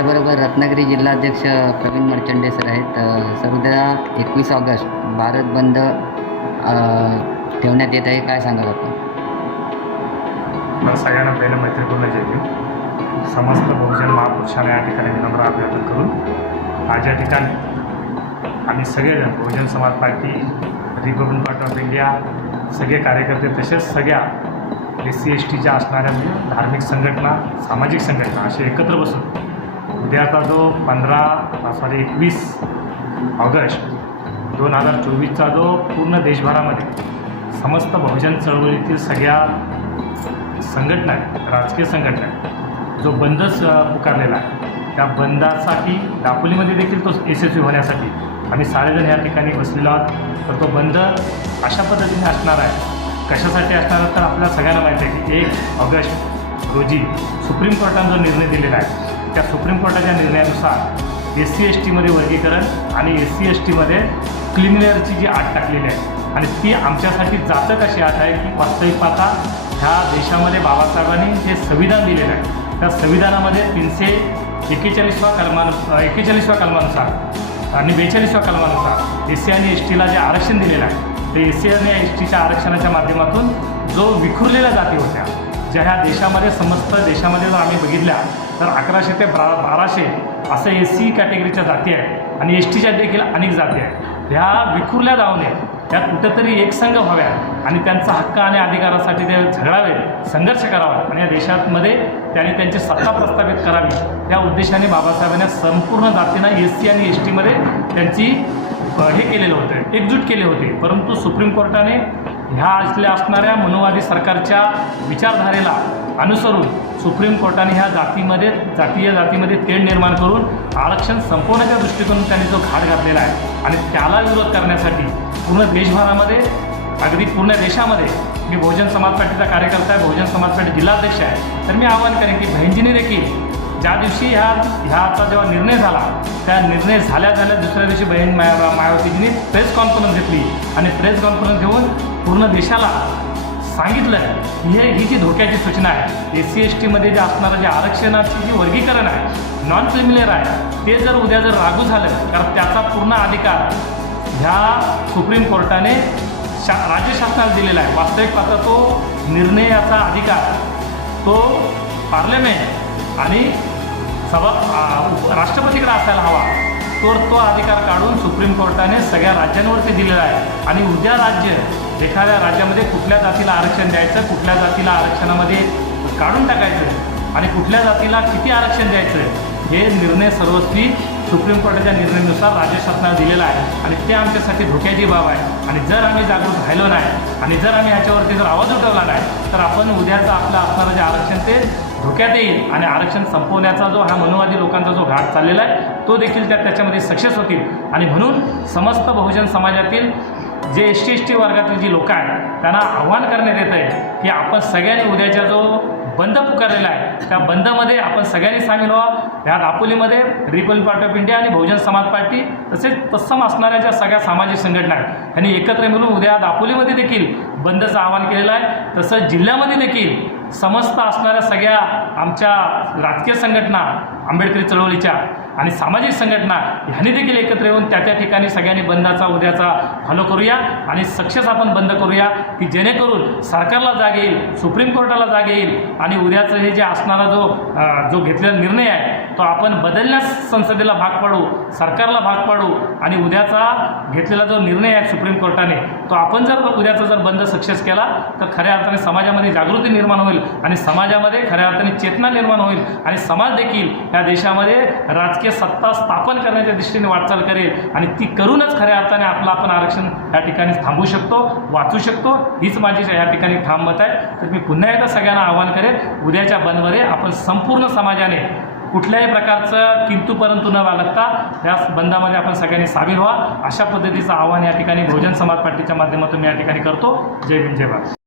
रत्नागिरी जिल्हाध्यक्ष प्रवीण मर्चंडे सर आहेत. सर उद्या एकवीस ऑगस्ट भारत बंद ठेवण्यात येत आहे. काय सांगाल आपण? मला सगळ्यांना पहिलं मैत्रीपूर्ण जय समस्त बहुजन महापुरुषांना या ठिकाणी विनम्र अभिवादन करून आज या ठिकाणी आम्ही सगळेजण Bahujan Samaj party republic part of India सगळे कार्यकर्ते तसेच सगळ्या एस सी एस टीच्या असणाऱ्या धार्मिक संघटना सामाजिक संघटना असे एकत्र बसून उद्याचा जो पंधरा सॉरी एकवीस ऑगस्ट दोन हजार चोवीसचा जो पूर्ण देशभरामध्ये समस्त बहुजन चळवळीतील सगळ्या संघटना आहेत राजकीय संघटना आहेत जो बंदच पुकारलेला आहे त्या बंदासाठी दापोलीमध्ये देखील तो यशस्वी होण्यासाठी आम्ही सारेजण या ठिकाणी बसलेलो आहोत. तर तो बंद अशा पद्धतीने असणार आहे कशासाठी असणार आहे तर आपल्या सगळ्यांना माहिती आहे की एक ऑगस्ट रोजी सुप्रीम कोर्टानं जो निर्णय दिलेला आहे त्या सुप्रीम कोर्टाच्या निर्णयानुसार एस सी एस टीमध्ये वर्गीकरण आणि एस सी एस टीमध्ये क्लिमिनरची जी आट टाकलेली आहे. आणि ती आमच्यासाठी जातक अशी आत आहे की वास्तविक पाहता ह्या देशामध्ये बाबासाहेबांनी जे संविधान दिलेलं आहे त्या संविधानामध्ये तीनशे एकेचाळीसव्या कलमानु एक्केचाळीसव्या कलमानुसार आणि बेचाळीसव्या कलमानुसार एस सी आणि एस टीला जे आरक्षण दिलेलं आहे ते एस सी आणि एस टीच्या आरक्षणाच्या माध्यमातून जो विखुरलेल्या जाती होत्या ज्या ह्या देशामध्ये समस्त देशामध्ये जर आम्ही बघितल्या तर अकराशे ते बारा बाराशे असं एस सी कॅटेगरीच्या जाती आहेत. आणि एस टीच्या देखील अनेक जाती आहेत. ह्या विखुरल्या जाऊ नये त्या कुठंतरी एकसंघ व्हाव्या आणि त्यांचा हक्क आणि अधिकारासाठी ते झगडावे संघर्ष करावा. आणि या देशामध्ये त्यांनी त्यांची सत्ता प्रस्थापित करावी. या उद्देशाने बाबासाहेबांनी संपूर्ण जातीनं एस सी आणि एस टीमध्ये त्यांची हे केलेलं होतं. एकजूट केले होते. परंतु सुप्रीम कोर्टाने ह्या असल्या असणाऱ्या मनोवादी सरकारच्या विचारधारेला अनुसरून सुप्रीम कोर्टाने ह्या जातीमध्ये जातीय जातीमध्ये तेढ निर्माण करून आरक्षण संपवण्याच्या दृष्टिकोन त्यांनी जो घाट घातलेला आहे आणि त्याला विरोध करण्यासाठी पूर्ण देशभरामध्ये अगदी पूर्ण देशामध्ये मी बहुजन समाज पार्टीचा कार्यकर्ता आहे बहुजन समाज पार्टी जिल्हाध्यक्ष आहे तर मी आवाहन करेन की बहिणजीने देखील ज्या दिवशी ह्या ह्याचा जेव्हा निर्णय झाला त्या निर्णय झाल्या झाल्या दुसऱ्या दिवशी बहीण माया मायावतीजींनी प्रेस कॉन्फरन्स घेतली आणि प्रेस कॉन्फरन्स घेऊन पूर्ण देशाला सांगितलं हे ही जी धोक्याची सूचना आहे एस सी एस टीमध्ये जे असणारं जे आरक्षणाची जी वर्गीकरण आहे नॉन क्रिमिनल आहे ते जर उद्या जर लागू झालं कारण त्याचा पूर्ण अधिकार ह्या सुप्रीम कोर्टाने शा राज्य शासनाला दिलेला आहे. वास्तविक पात्र तो निर्णयाचा अधिकार तो पार्लमेंट आणि सभा राष्ट्रपतीकडे असायला हवा. तो तो अधिकार काढून सुप्रीम कोर्टाने सगळ्या राज्यांवरती दिलेला आहे. आणि उद्या राज्य एखाद्या राज्यामध्ये कुठल्या जातीला आरक्षण द्यायचं कुठल्या जातीला आरक्षणामध्ये काढून टाकायचं आणि कुठल्या जातीला किती आरक्षण द्यायचं हे निर्णय सर्वस्वी सुप्रीम कोर्टाच्या निर्णयानुसार राज्य शासनाला दिलेला आहे. आणि ते आमच्यासाठी धोक्याची बाब आहे. आणि जर आम्ही जागृत राहिलो नाही आणि जर आम्ही ह्याच्यावरती जर आवाज उठवला नाही तर आपण उद्याचं आपलं असणारं जे आरक्षण ते धोक्यात येईल आणि आरक्षण संपवण्याचा जो हा मनुवादी लोकांचा जो घाट चाललेला आहे तो देखील त्या त्याच्यामध्ये सक्सेस होतील. आणि म्हणून समस्त बहुजन समाजातील जे एस टी एस टी वर्गातील जी लोक आहेत त्यांना आव्हान करण्यात येत आहे की आपण सगळ्यांनी उद्याचा जो बंद पुकारलेला आहे त्या बंदमध्ये आपण सगळ्यांनी सामील व्हा. ह्या दापोलीमध्ये रिपब्लिक पार्टी ऑफ इंडिया आणि बहुजन समाज पार्टी तसेच तत्सम असणाऱ्या ज्या सगळ्या सामाजिक संघटना आहेत त्यांनी एकत्र मिळून उद्या दापोलीमध्ये देखील बंदचं आवाहन केलेलं आहे. तसंच जिल्ह्यामध्ये देखील समस्त असणाऱ्या सगळ्या आमच्या राजकीय संघटना आंबेडकरी चळवळीच्या आणि सामाजिक संघटना ह्यांनी देखील एकत्र येऊन त्या त्या ठिकाणी सगळ्यांनी बंदाचा उद्याचा फॉलो करूया आणि सक्सेस आपण बंद करूया की जेणेकरून सरकारला जाग येईल सुप्रीम कोर्टाला जाग येईल आणि उद्याचं हे जे असणारा जो जो घेतलेला निर्णय आहे तो आपण बदलण्यास संसदेला भाग पाडू सरकारला भाग पाडू आणि उद्याचा घेतलेला जो निर्णय आहे सुप्रीम कोर्टाने तो आपण जर उद्याचा जर बंद सक्सेस केला तर खऱ्या अर्थाने समाजामध्ये जागृती निर्माण होईल आणि समाजामध्ये खऱ्या अर्थाने चेतना निर्माण होईल आणि समाज देखील या देशामध्ये राजकीय सत्ता स्थापन करण्याच्या दृष्टीने वाटचाल करेल आणि ती करूनच खऱ्या अर्थाने आपलं आपण आरक्षण या ठिकाणी थांबवू शकतो वाचू शकतो. हीच माझी या ठिकाणी ठाम मत आहे. तर मी पुन्हा एकदा सगळ्यांना आवाहन करेन उद्याच्या बंदमध्ये आपण संपूर्ण समाजाने कुठल्याही प्रकारचं किंतू परंतु न बाळगता या बंदामध्ये आपण सगळ्यांनी सामील व्हा. अशा पद्धतीचं आव्हान या ठिकाणी बहुजन समाज पार्टीच्या माध्यमातून मी या ठिकाणी करतो. जय हिंद जय भारत.